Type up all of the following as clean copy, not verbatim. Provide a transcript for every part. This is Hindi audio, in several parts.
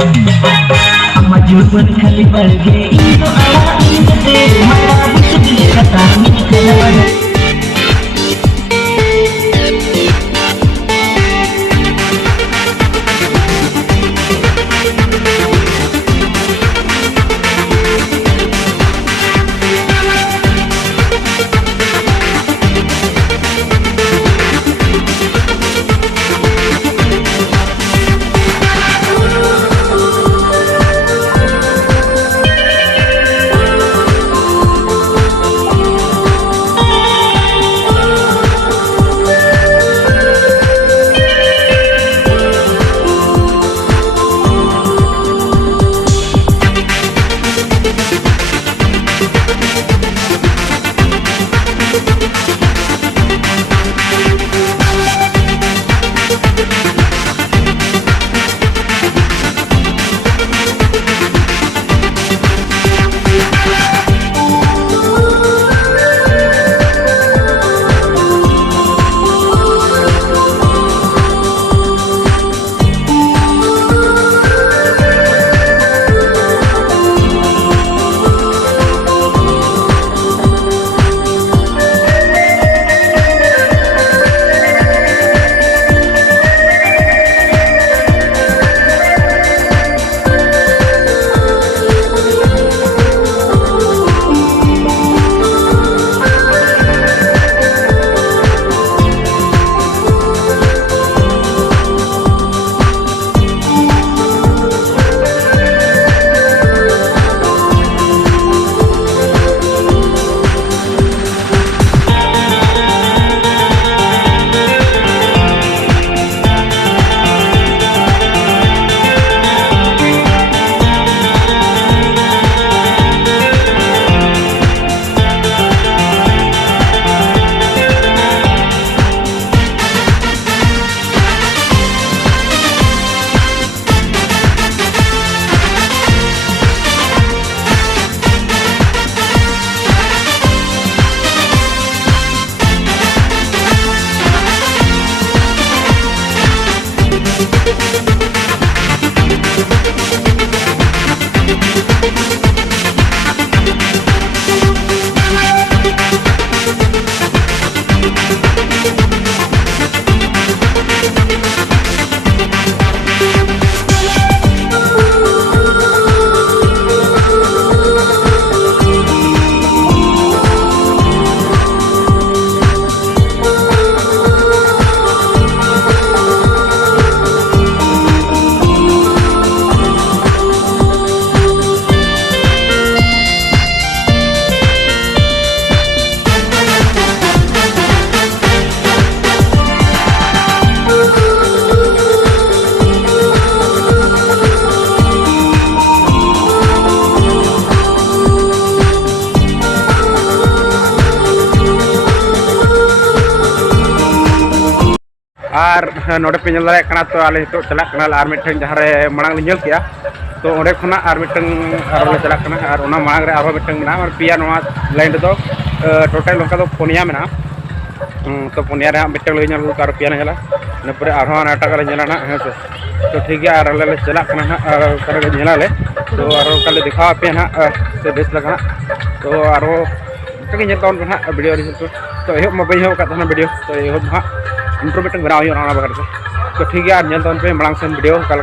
Majuban kali balge ino ala ino de mara busu di kata ni kenapa. और नोड़े पे नल दाड़ा तो आले तो चलना और मिट्टन जहाँ मांग ले किया तो ओंडे खना और मिट्टन और चलना और मांग रे और मिट्टन मेना और पिया लाइन तो टोटल नौका तो पुनिया मेना तो पुनिया रे मिट्टन ले और पिया नला इनपुरे और नाटक ना हाँ से तो ठीक है और चलना ले तो और दिखा पे ना से बेस लगा तो और वीडियो तो एहब मा बी वीडियो तो एहब हाँ इंट्रो मिट्टन बनाव बगड़ तो ठीक है पे मांग सेन वीडियो का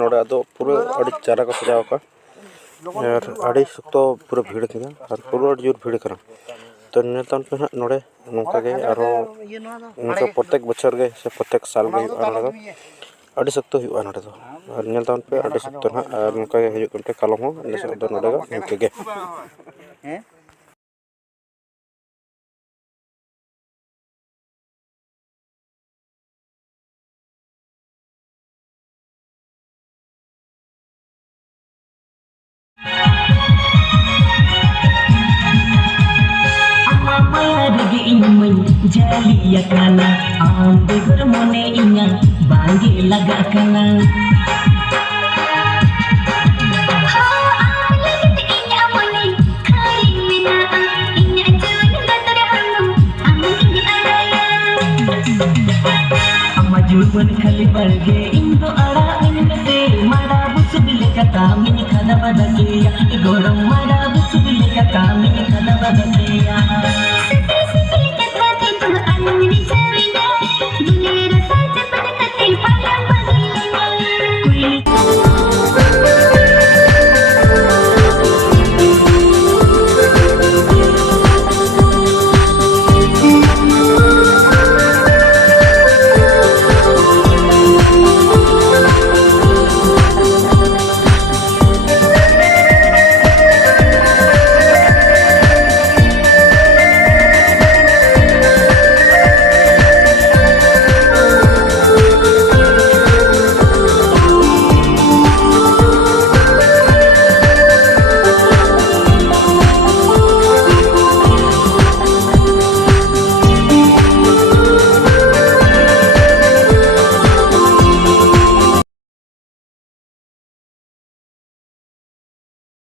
नोड़े अदो पूरा अड़ी चारा को सजाव का और अड़ी सख्तो पूरा भीड़ किया और पूरा अड़ी जोर भीड़ करा तो नेतान पे नोड़े नौका के आरो उनका प्रत्येक बच्चर के से प्रत्येक साल में आना अड़ी सख्तो हुआ नोड़े तो और नेतान पे अड़ी सख्तो ना और उनका के हिजुक पे कलम हो नेसे दो नोड़े का इनके के Jali ya kana, ambe gurmone inya, bangi laga kana. Juruan kali balge indo ara inne mara busubile kata mini khada badakeya goram mara busubile kata mini khada badakeya busubile kata te tu anni chaviya dulera saje padkate pala bagila